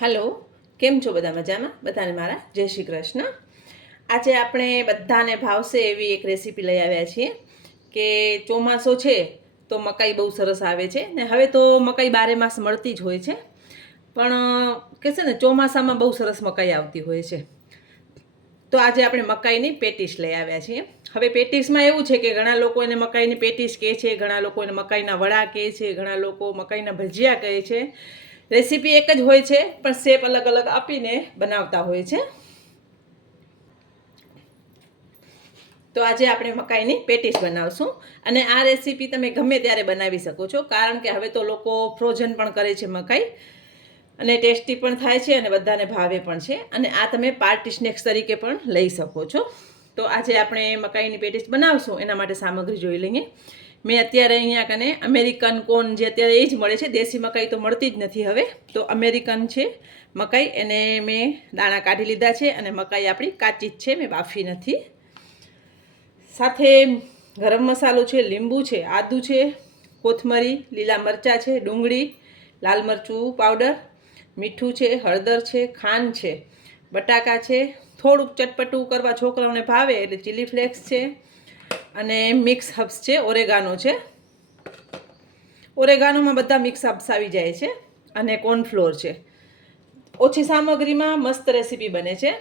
Hello, કેમ છો બધા મજામાં? બધાને મારા જય શ્રી કૃષ્ણ. આજે આપણે બધાને ભાવશે એવી એક રેસીપી લઈ આવ્યા છીએ કે ચોમાસો છે તો મકાઈ બહુ સરસ આવે છે ને હવે તો મકાઈ બારે માસ મળતી જ હોય છે. પણ કે છે ને, ચોમાસામાં બહુ સરસ મકાઈ આવતી હોય છે. તો આજે આપણે મકાઈની પેટીસ લઈ આવ્યા છીએ. હવે પેટીસમાં એવું છે કે ઘણા લોકો એને મકાઈની પેટીસ કહે છે, ઘણા લોકો એને મકાઈના વડા કહે છે, ઘણા લોકો મકાઈના ભજીયા કહે છે. રેસીપી એક જ હોય છે, પણ શેપ અલગ અલગ આપીને બનાવતા હોય છે. તો આજે આપણે મકાઈની પેટીસ બનાવશું. અને આ રેસીપી તમે ગમે ત્યારે બનાવી શકો છો, કારણ કે હવે તો લોકો ફ્રોઝન પણ કરે છે મકાઈ. અને ટેસ્ટી પણ થાય છે અને બધાને ભાવે પણ છે. અને આ તમે પાર્ટી સ્નેક્સ તરીકે પણ લઈ શકો છો. તો આજે આપણે મકાઈની પેટીસ બનાવશું, એના માટે સામગ્રી જોઈ લઈએ. મેં અત્યારે અહીંયા કને અમેરિકન કોન જે અત્યારે એ જ મળે છે, દેશી મકાઈ તો મળતી જ નથી હવે. તો અમેરિકન છે મકાઈ, એને મેં દાણા કાઢી લીધા છે અને મકાઈ આપણી કાચી જ છે, મેં બાફી નથી. સાથે ગરમ મસાલો છે, લીંબુ છે, આદું છે, કોથમરી, લીલા મરચાં છે, ડુંગળી, લાલ મરચું પાવડર, મીઠું છે, હળદર છે, ખાંડ છે, બટાકા છે. થોડુંક ચટપટું કરવા છોકરાઓને ભાવે એટલે ચીલી ફ્લેક્સ છે. અને મિક્સ હબ્સ છે ઓરેગાનો છે. ઓરેગાનોમાં બધા મિક્સ હબ્સ આવી જાય છે અને કોર્નફ્લોર છે. ઓછી સામગ્રીમાં મસ્ત રેસીપી બને છે.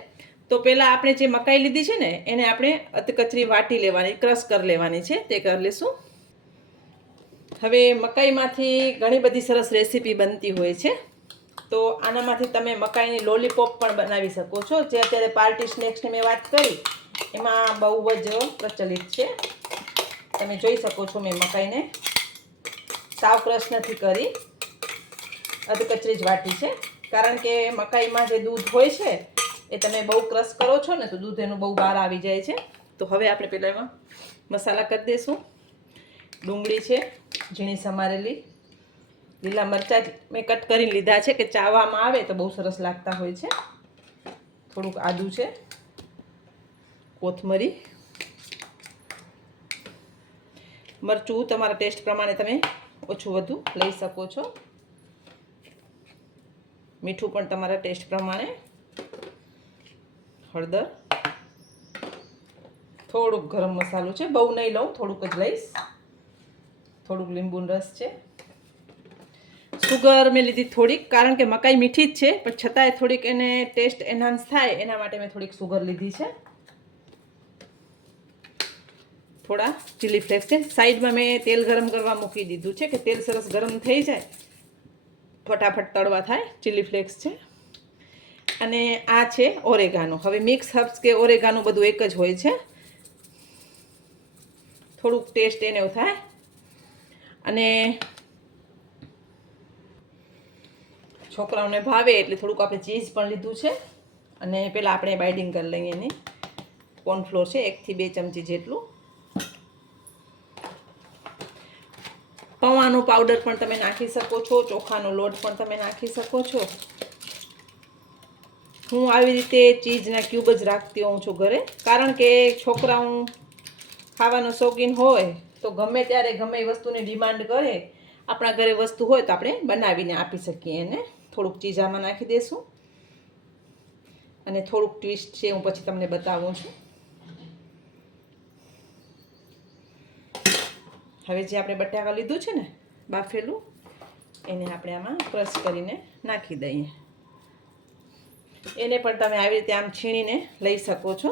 તો પહેલાં આપણે જે મકાઈ લીધી છે ને, એને આપણે અતકચરી વાટી લેવાની ક્રશ કરી લેવાની છે. તે કરી લેશું. હવે મકાઈમાંથી ઘણી બધી સરસ રેસીપી બનતી હોય છે. તો આનામાંથી તમે મકાઈની લોલીપોપ પણ બનાવી શકો છો. જે અત્યારે પાર્ટી સ્નેક્સની મેં વાત કરી એમાં બહુ જ પ્રચલિત છે. તમે જોઈ શકો છો મેં મકાઈને. સાવ ક્રશ નથી કરી. અધકચરી જ વાટી છે. કારણ કે મકાઈમાં જે દૂધ હોય છે, એ તમે બહુ ક્રશ કરો છો ને, તો દૂધ એનું બહુ બહાર આવી જાય છે. તો હવે આપણે પહેલાં એમાં મસાલા કરી દઈશું ડુંગળી છે, ઝીણી સમારેલી. લીલા મરચાં મેં કટ કરીને લીધા છે, કે ચાવામાં આવે તો બહુ સરસ લાગતા હોય છે. થોડુંક આદું છે. કોથમરી. મરચું તમારા ટેસ્ટ પ્રમાણે તમે ઓછું વધુ લઈ શકો છો. મીઠું પણ તમારા ટેસ્ટ પ્રમાણે. હળદર. થોડુંક ગરમ મસાલો છે. બહુ નહીં લઉં, થોડુંક જ લઈશ. થોડુંક લીંબુનો રસ છે. સુગર મેં લીધી થોડીક, કારણ કે મકાઈ મીઠી જ છે, પણ છતાંય થોડીક એને ટેસ્ટ એન્હાન્સ થાય, એના માટે મેં થોડીક સુગર લીધી છે. થોડા ચીલી ફ્લેક્સ છે. સાઈડમાં મેં તેલ ગરમ કરવા મૂકી દીધું છે કે તેલ સરસ ગરમ થઈ જાય, ફટાફટ તળવા થાય ચીલી ફ્લેક્સ છે. અને આ છે ઓરેગાનો હવે મિક્સ હર્બ્સ કે ઓરેગાનો બધું એક જ હોય છે. થોડુંક ટેસ્ટ એને એવું થાય. અને છોકરાઓને ભાવે એટલે થોડુંક આપણે ચીઝ પણ લીધું છે. અને પહેલાં આપણે બાઇડિંગ કરી લઈએ એની. કોર્નફ્લોર છે એકથી બે ચમચી જેટલું. પૌવાનો પાવડર પણ તમે નાખી શકો છો, ચોખાનો લોટ પણ તમે નાખી શકો છો. હું આવી રીતે ચીઝના ક્યુબ જ રાખતી હોઉં છું ઘરે, કારણ કે છોકરાઓ ખાવાનો શોખીન હોય, તો ગમે ત્યારે ગમે એ વસ્તુની ડિમાન્ડ કરે, આપણા ઘરે વસ્તુ હોય તો આપણે બનાવીને આપી શકીએ એને. થોડુંક ચીઝામાં નાખી દઈશું અને થોડુંક ટ્વિસ્ટ છે, હું પછી તમને બતાવું છું. હવે જે આપણે બટાકા લીધું છે ને, બાફેલું, એને આપણે આમાં ક્રશ કરીને નાખી દઈએ. એને પણ તમે આવી રીતે આમ છીણીને લઈ શકો છો.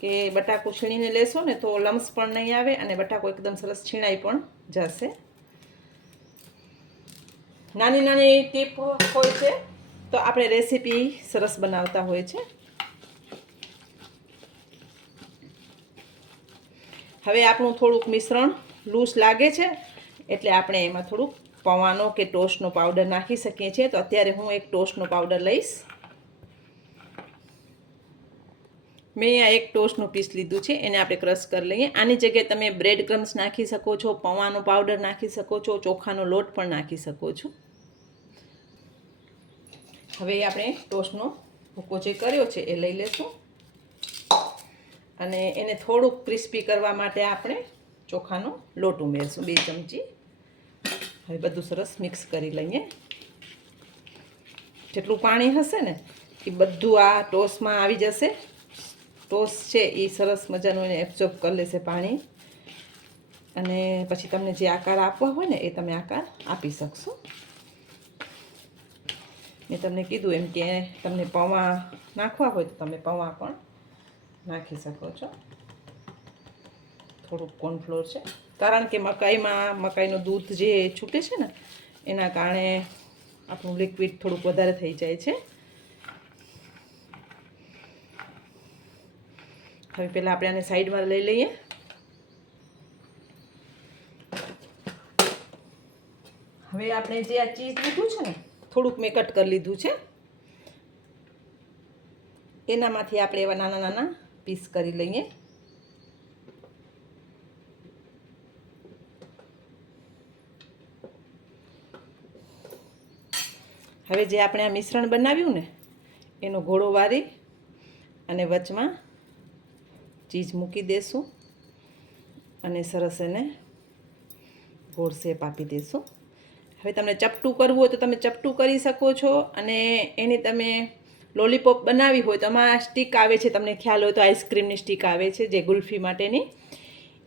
કે બટાકું છીણીને લેશો ને તો લમ્સ પણ નહીં આવે અને બટાકો એકદમ સરસ છીણાઈ પણ જશે. નાની નાની ટીપ હોય છે, તો આપણે રેસીપી સરસ બનાવતા હોય છે. હવે આપણું થોડુંક મિશ્રણ લૂઝ લાગે છે, એટલે આપણે એમાં થોડુંક પૌવાનો કે ટોસ્ટનો પાવડર નાખી શકીએ છીએ. તો અત્યારે હું એક ટોસ્ટનો પાવડર લઈશ. મેં અહીંયા એક ટોસ્ટનું પીસ લીધું છે, એને આપણે ક્રશ કરી લઈએ. આની જગ્યાએ તમે બ્રેડ ક્રમ્સ નાખી શકો છો, પૌવાનો પાવડર નાખી શકો છો, ચોખાનો લોટ પણ નાખી શકો છો. હવે આપણે ટોસ્ટનો ભૂકો જે કર્યો છે, એ લઈ લેશું. અને એને થોડુંક ક્રિસ્પી કરવા માટે આપણે ચોખાનો લોટ ઉમેરશું, બે ચમચી. હવે બધું સરસ મિક્સ કરી લઈએ. જેટલું પાણી હશે ને, એ બધું આ ટોસમાં આવી જશે. ટોસ છે એ સરસ મજાનું એને એબ્ઝોર્બ કરી લેશે પાણી. અને પછી તમને જે આકાર આપવા હોય ને, એ તમે આકાર આપી શકશો. મેં તમને કીધું એમ કે તમને પૌવા નાખવા હોય તો તમે પૌવા પણ નાખી શકો છો. થોડુંક કોર્નફ્લોર છે. કારણ કે મકાઈમાં, મકાઈનું દૂધ જે છૂટે છે ને, એના કારણે આપણું લિક્વિડ થોડુંક વધારે થઈ જાય છે. હવે પહેલાં આપણે આને સાઈડમાં લઈ લઈએ. હવે આપણે જે આ ચીઝ લીધું છે ને, થોડુંક મેં કટ કરી લીધું છે. એનામાંથી આપણે એવા નાના નાના પીસ કરી લઈએ. હવે જે આપણે આ મિશ્રણ બનાવ્યું ને, એનો ઘોળો વારી અને વચમાં ચીજ મૂકી દેશું અને સરસ એને ગોળ શેપ આપી દેશું. હવે તમને ચપટું કરવું હોય તો તમે ચપટું કરી શકો છો અને એની તમે લોલીપોપ બનાવી હોય તો આમાં સ્ટીક આવે છે, તમને ખ્યાલ હોય તો આઈસ્ક્રીમની સ્ટીક આવે છે જે ગુલ્ફી માટેની.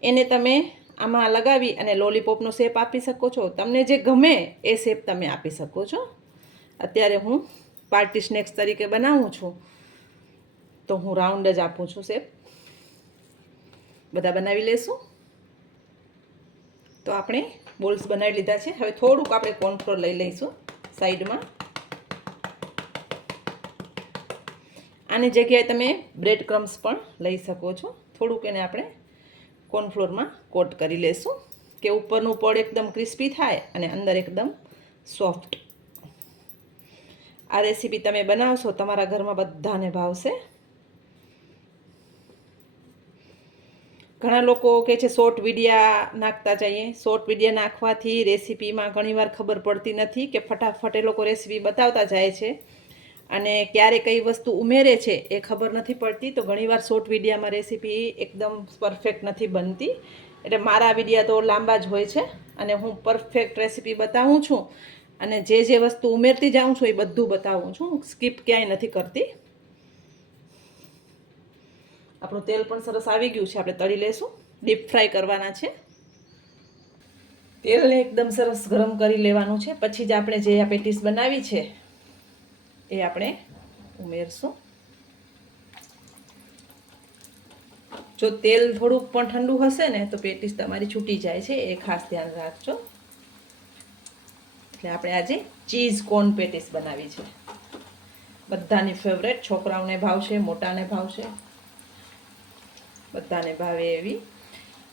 એને તમે આમાં લગાવી અને લોલીપોપનો શેપ આપી શકો છો. તમને જે ગમે એ શેપ તમે આપી શકો છો. અત્યારે હું પાર્ટી સ્નેક્સ તરીકે બનાવું છું. તો હું રાઉન્ડ જ આપું છું શેપ બધા બનાવી લેશું. તો આપણે બોલ્સ બનાવી લીધા છે. હવે થોડુંક આપણે કોર્નફ્લોર લઈ લઈશું સાઈડમાં. આની જગ્યાએ તમે બ્રેડ ક્રમ્સ પણ લઈ શકો છો. થોડુંક એને આપણે કોર્નફ્લોરમાં કોટ કરી લેશું, કે ઉપરનું પડ એકદમ ક્રિસ્પી થાય અને અંદર એકદમ સોફ્ટ. આ રેસીપી તમે બનાવશો, તમારા ઘરમાં બધાને ભાવશે. ઘણા લોકો કહે છે શોર્ટ વિડીયા નાખતા જઈએ. શોર્ટ વિડીયા નાખવાથી રેસીપીમાં ઘણીવાર ખબર પડતી નથી કે ફટાફટ એ લોકો રેસીપી બતાવતા જાય છે. અને ક્યારે કઈ વસ્તુ ઉમેરે છે એ ખબર નથી પડતી. તો ઘણીવાર શોર્ટ વિડીયામાં રેસીપી એકદમ પરફેક્ટ નથી બનતી. એટલે મારા વિડીયા તો લાંબા જ હોય છે અને હું પરફેક્ટ રેસીપી બતાવું છું. અને જે જે વસ્તુ ઉમેરતી જાઉં છું એ બધું બતાવું છું. સ્કીપ ક્યાંય નથી કરતી. આપણું તેલ પણ સરસ આવી ગયું છે. આપણે તળી લેશું. ડીપ ફ્રાય કરવાના છે. તેલને એકદમ સરસ ગરમ કરી લેવાનું છે. પછી જ આપણે જે આ પેટીસ બનાવી છે, એ આપણે ઉમેરશું. જો તેલ થોડુંક પણ ઠંડુ હશે ને, તો પેટીસ તમારી છૂટી જાય છે. એ ખાસ ધ્યાન રાખજો. એટલે આપણે આજે ચીઝ કોર્ન પેટીસ બનાવી છે. બધાની ફેવરેટ છોકરાઓને ભાવશે, મોટાને ભાવશે. બધાને ભાવે એવી.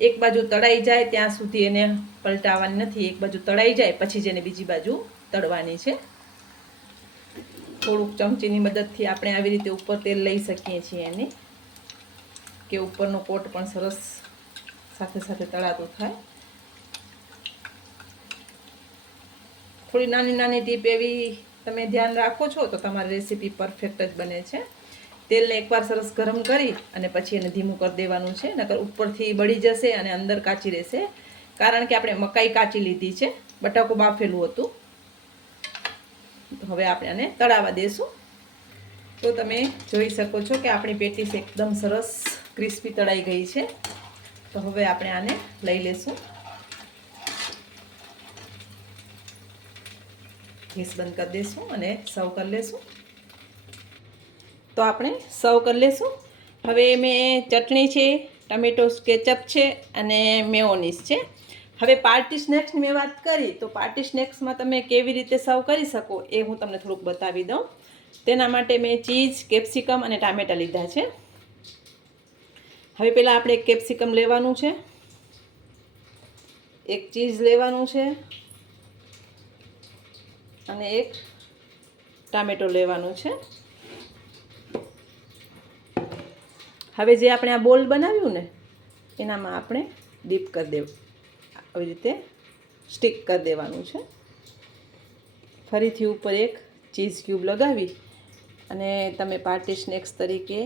એક બાજુ તળાઈ જાય ત્યાં સુધી એને પલટાવવાની નથી, એક બાજુ તળાઈ જાય પછી જ એને બીજી બાજુ તળવાની છે. થોડુંક ચમચીની મદદથી આપણે આવી રીતે ઉપર તેલ લઈ શકીએ છીએ એની, કે ઉપરનો કોટ પણ સરસ સાથે સાથે તળાતું થાય. થોડી નાની નાની ટીપ એવી તમે ધ્યાન રાખો છો તો તમારી રેસીપી પરફેક્ટ જ બને છે. તેલને એકવાર સરસ ગરમ કરી અને પછી એને ધીમું કરી દેવાનું છે, નકર ઉપરથી બળી જશે અને અંદર કાચી રહેશે. કારણ કે આપણે મકાઈ કાચી લીધી છે, બટાકું બાફેલું હતું. હવે આપણે આને તળાવવા દેશું. તો તમે જોઈ શકો છો કે આપણી પેટીસ એકદમ સરસ ક્રિસ્પી તળાઈ ગઈ છે. તો હવે આપણે આને લઈ લેશું. ગેસ બંધ કરી દઈશું અને સર્વ કરી લઈશું તો આપણે સર્વ કરી લઈશું હવે મેં ચટણી છે, ટમેટો કેચઅપ છે અને મેઓનીસ છે. હવે પાર્ટી સ્નેક્સની મેં વાત કરી, તો પાર્ટી સ્નેક્સમાં તમે કેવી રીતે સર્વ કરી શકો એ હું તમને થોડુંક બતાવી દઉં. તેના માટે મેં ચીઝ, કેપ્સિકમ અને ટામેટાં લીધા છે. હવે પહેલાં આપણે કેપ્સિકમ લેવાનું છે. એક ચીઝ લેવાનું છે. અને એક ટામેટો લેવાનું છે. હવે જે આપણે આ બોલ બનાવ્યું ને, એનામાં આપણે ડીપ કરી દેવું, આવી રીતે સ્ટીક કરી દેવાનું છે. ફરીથી ઉપર એક ચીઝ ક્યુબ લગાવી અને તમે પાર્ટી સ્નેક્સ તરીકે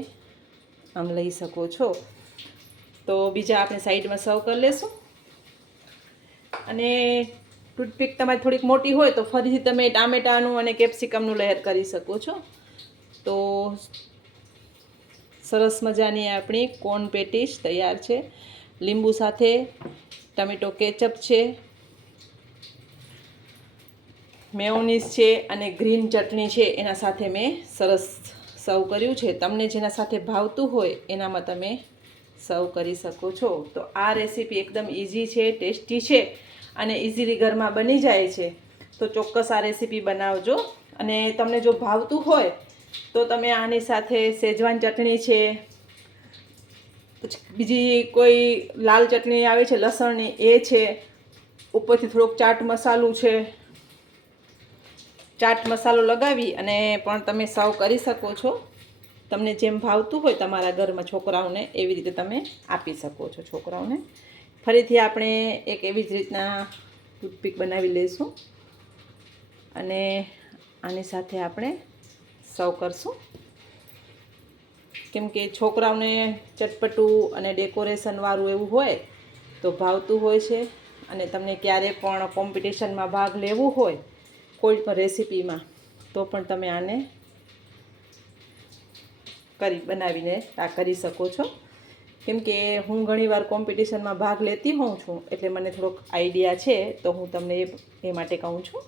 આમ લઈ શકો છો. તો બીજા આપણે સાઈડમાં સર્વ કરી લેશું. અને ટૂથપીક તમારી થોડીક મોટી હોય તો ફરીથી તમે ટામેટાનું અને કેપ્સિકમનું લહેર કરી શકો છો. તો સરસ મજાની આપણી કોર્ન પેટીસ તૈયાર છે. લીંબુ સાથે ટમેટો કેચઅપ છે. મેયોનીઝ છે અને ગ્રીન ચટણી છે એના સાથે મેં સરસ સર્વ કર્યું છે. તમને જેના સાથે ભાવતું હોય એનામાં તમે સર્વ કરી શકો છો. તો આ રેસીપી એકદમ ઇઝી છે, ટેસ્ટી છે. અને ઇઝીલી ઘરમાં બની જાય છે. તો ચોક્કસ આ રેસીપી બનાવજો. અને તમને જો ભાવતું હોય, તો તમે આની સાથે સેજવાન ચટણી છે, પછી બીજી કોઈ લાલ ચટણી આવે છે લસણની એ છે, ઉપરથી થોડોક ચાટ મસાલો છે. ચાટ મસાલો લગાવી અને પણ તમે સર્વ કરી શકો છો. તમને જેમ ભાવતું હોય તમારા ઘરમાં છોકરાઓને એવી રીતે તમે આપી શકો છો છોકરાઓને. ફરીથી આપણે એક એવી જ રીતના ટૂથપીક બનાવી લઈશું અને આની સાથે આપણે સર્વ કરશું. કેમ કે છોકરાઓને ચટપટું અને ડેકોરેશનવાળું એવું હોય તો ભાવતું હોય છે અને તમને ક્યારે પણ કોમ્પિટિશનમાં ભાગ લેવું હોય કોઈ પણ રેસીપીમાં, તો પણ તમે આને કરી બનાવીને આ કરી શકો છો. કેમ કે હું ઘણીવાર કોમ્પિટિશનમાં ભાગ લેતી હોઉં છું, એટલે મને થોડોક આઈડિયા છે, તો હું તમને એ એ માટે કહું છું.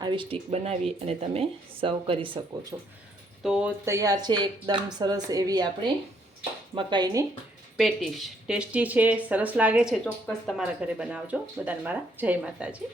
આવી સ્ટીક બનાવી અને તમે સર્વ કરી શકો છો. તો તૈયાર છે એકદમ સરસ એવી આપણી મકાઈની પેટીશ. ટેસ્ટી છે, સરસ લાગે છે, ચોક્કસ તમારા ઘરે બનાવજો. બધાને મારા જય માતાજી.